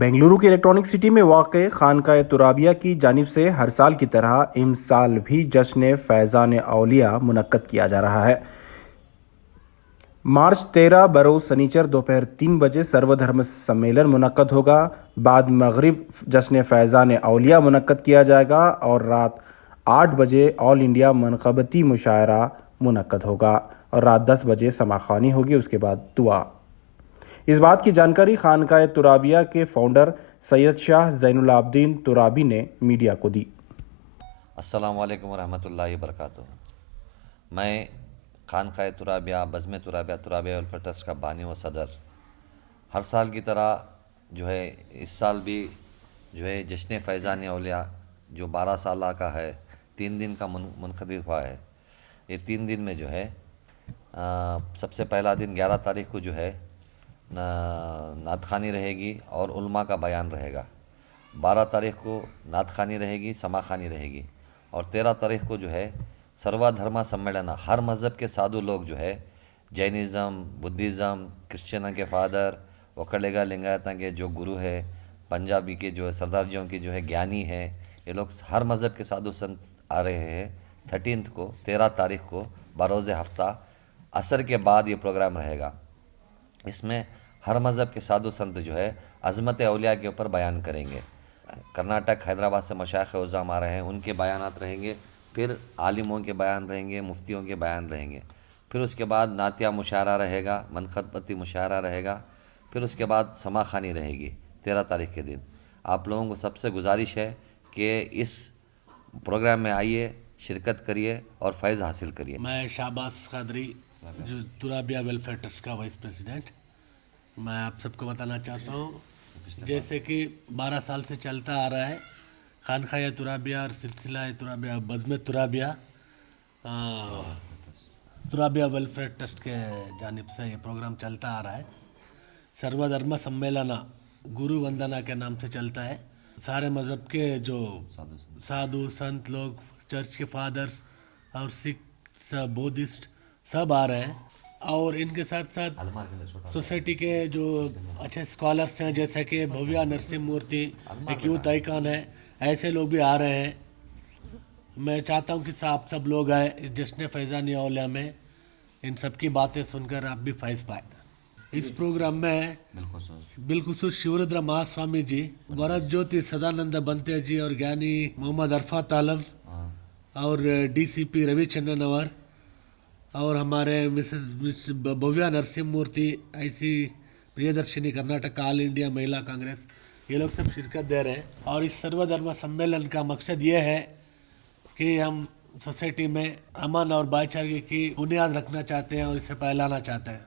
बेंगलुरु की electronic city में वाक़ खानकाए तुराबिया की जानिब से हर साल की तरह इस साल भी जश्न फैज़ान औलिया मुनक्कद किया जा रहा है। मार्च 13 बरोज़ सनीचर दोपहर 3 बजे सर्वधर्म सम्मेलन मुनक्कद होगा। बाद मगरिब जश्न फैज़ान औलिया मुनक्कद किया जाएगा और रात 8 बजे ऑल इंडिया मनक़बती मुशायरा मुनक्कद होगा और रात 10 बजे समाख़वानी होगी। उसके बाद दुआ। इस बात की जानकारी खानकाए तुराबिया के फाउंडर सैयद शाह ज़ैनुल आबदीन तुराबी ने मीडिया को दी। अस्सलामु अलैकुम वरहमतुल्लाहि वबरकातुहू। मैं खानकाए तुराबिया बज़्म तुराबिया तुराबिया वेलफेयर ट्रस्ट का बानी व सदर हर साल की तरह जो है इस साल भी जो है जश्न फैज़ान औलिया जो 12 साल का है 3 दिन का मुनक़दिर हुआ है। ये 3 दिन में जो है सबसे पहला दिन 11 तारीख को जो है नात ख़ानी रहेगी और उल्मा का बयान रहेगा। 12 तारीख को नात ख़ानी रहेगी, समा ख़ानी रहेगी और 13 तारीख को जो है सर्वधर्मा सम्मेलन हर मज़हब के साधु लोग जो है जैनिज़म, बुद्धिज़्म, क्रिश्चियन के फादर, वकलेगा लिंगायता के जो गुरु है, पंजाबी के जो है सरदारजियों के जो है ज्ञानी है, ये लोग हर मज़हब के साधु संत आ रहे हैं। 13 को 13 तारीख को बरोज़ हफ्ता असर के बाद ये प्रोग्राम रहेगा। इसमें हर मज़हब के साधु संत जो है अज़मत औलिया के ऊपर बयान करेंगे। कर्नाटक हैदराबाद से मशाइख़ उज़्ज़ाम आ रहे हैं, उनके बयानात रहेंगे, फिर आलिमों के बयान रहेंगे, मुफ्तियों के बयान रहेंगे, फिर उसके बाद नातिया मुशायरा रहेगा, मनक़बती मुशायरा रहेगा, फिर उसके बाद समा ख़ानी रहेगी 13 तारीख के दिन। आप लोगों को सबसे गुजारिश है कि इस प्रोग्राम में आइए, शिरकत करिए और फैज़ हासिल करिए। मैं शाहबाज कादरी जो तुराबिया वेलफेयर ट्रस्ट का वाइस प्रेसिडेंट, मैं आप सबको बताना चाहता हूँ जैसे कि 12 साल से चलता आ रहा है खानकाए तुराबिया और सिलसिला तुराबिया बज़्म तुराबिया तुराबिया वेलफेयर ट्रस्ट के जानिब से ये प्रोग्राम चलता आ रहा है। सर्वधर्म सम्मेलन गुरु वंदना के नाम से चलता है। सारे मज़हब के जो साधु संत लोग, चर्च के फादर्स और सिख बौद्धिस्ट सब आ रहे हैं और इनके साथ साथ सोसाइटी के जो अच्छे स्कॉलर्स हैं जैसे कि भव्या नरसिंह मूर्ति एक यूथ आइकॉन है, ऐसे लोग भी आ रहे हैं। मैं चाहता हूं कि आप सब लोग आए इस जश्न फैज़ान औलिया में, इन सब की बातें सुनकर आप भी फैज़ पाए। इस प्रोग्राम में बिलखुसूस शिवरुद्र महास्वामी जी, वरद ज्योति सदानंद बंते जी और ज्ञानी मोहम्मद अरफात आलम और DCP रविचंद्रन अवर और हमारे मिस भव्या नरसिंह मूर्ति, ऐसी प्रियदर्शिनी कर्नाटक ऑल इंडिया महिला कांग्रेस, ये लोग सब शिरकत दे रहे हैं। और इस सर्वधर्म सम्मेलन का मकसद ये है कि हम सोसाइटी में अमन और भाईचारे की बुनियाद रखना चाहते हैं और इसे फैलाना चाहते हैं।